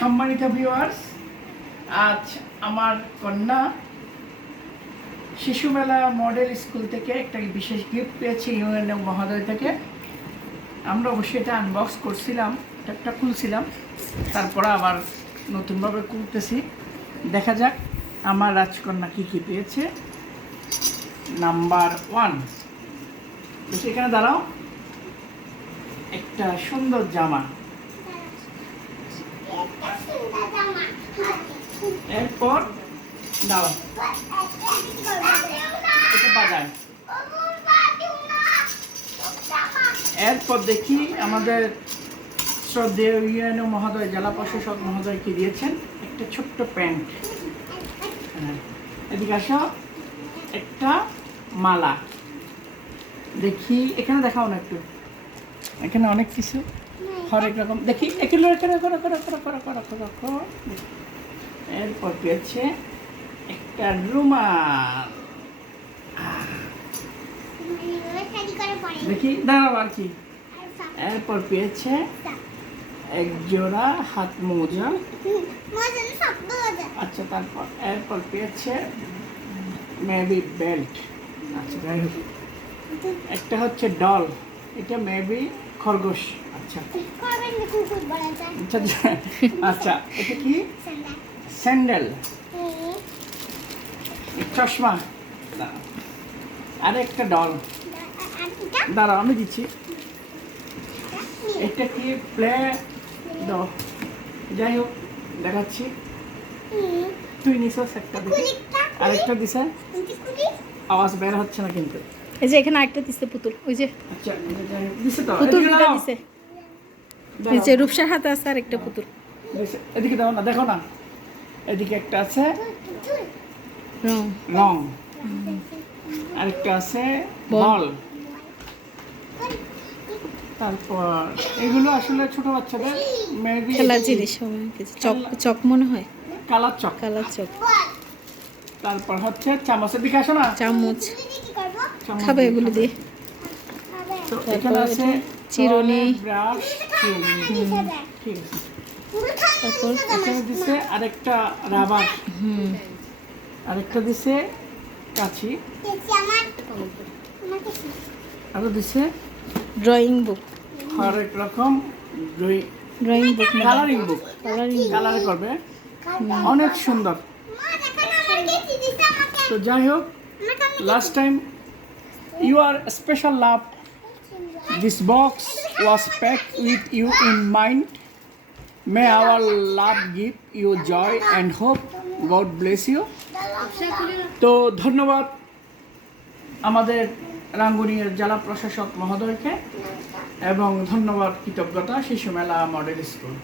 সম্মানিত ভিউয়ার্স, আজ আমার কন্যা শিশু মেলা মডেল স্কুল থেকে একটা বিশেষ গিফট পেয়েছে ইউএনও মহোদয় থেকে। আমরা অবশ্যই এটা আনবক্স করছিলাম, একটা খুলছিলাম, তারপরে আবার নতুনভাবে খুলতেছি। দেখা যাক আমার রাজকন্যা কী কী পেয়েছে। নাম্বার 1, এখানে দাঁড়াও, একটা সুন্দর জামা। এরপর দাও এটা বাজায়। এরপর দেখি আমাদের শ্রদ্ধেয় ইউএনও মহোদয়, জেলা প্রশাসক মহোদয় কি দিয়েছেন, একটা ছোট্ট প্যান্ট। এদিকে আসো, একটা মালা। দেখি এখানে দেখাও না একটু, এখানে অনেক কিছু হরেক রকম। দেখি এখানে এরপর পেয়েছে একটা রুমাল। দেখি দাঁড়াও আর কি। এরপর পেয়েছে এক জোড়া হাত মোজা। আচ্ছা, তারপর এরপর পেয়েছে মেবি বেল্ট। আচ্ছা, যাই হোক, একটা হচ্ছে ডল, এটা মেবি খরগোশ। আচ্ছা আচ্ছা আচ্ছা, এটা কি? স্যান্ডেল। চশমা। আর একটা ডল। দাঁড়াও আমি দিচ্ছি। এটা কি? প্লে দাও। যাই হোক, দেখাচ্ছি। তুই নিছস একটা, দেখি আরেকটা দিছে, আওয়াজ বের হচ্ছে না কিন্তু। এই যে এখানে আরেকটা দিছে পুতুল, ওই যে আচ্ছা দিছে তো, পুতুল দুটো দিছে। এই যে রূপসার হাতে আছে আরেকটা পুতুল। এদিকে দাও না, দেখো না, এদিকে একটা আছে রং রং, আরেকটা আছে বল। তারপর এগুলো আসলে ছোট বাচ্চাদের মেবি খেলার জিনিস, চক চক মনে হয়, কালার চক। কালার চক। তারপর হচ্ছে চামচ। এদিকে আসো না, চামচ খাবে এগুলো দিয়ে। তো এখানে আছে চিরুনি, ব্রাশ, ঠিক আছে। তারপর এখানে দিছে আরেকটা রাবার, আরেকটা দিছে কাঁচি, আরো দিছে ড্রয়িং বুক, হরেক রকম ড্রয়িং বুক, কালারিং বুক, কালারিং কালারে করবে, অনেক সুন্দর। তো যাই হোক, last time you are special love. This box was packed with you in mind. May our love give you joy and hope. God bless you. তো ধন্যবাদ আমাদের রাঙ্গুনিয়ার জেলা প্রশাসক মহোদয়কে, এবং ধন্যবাদ কৃতজ্ঞতা শিশু মেলা মডেল স্কুল।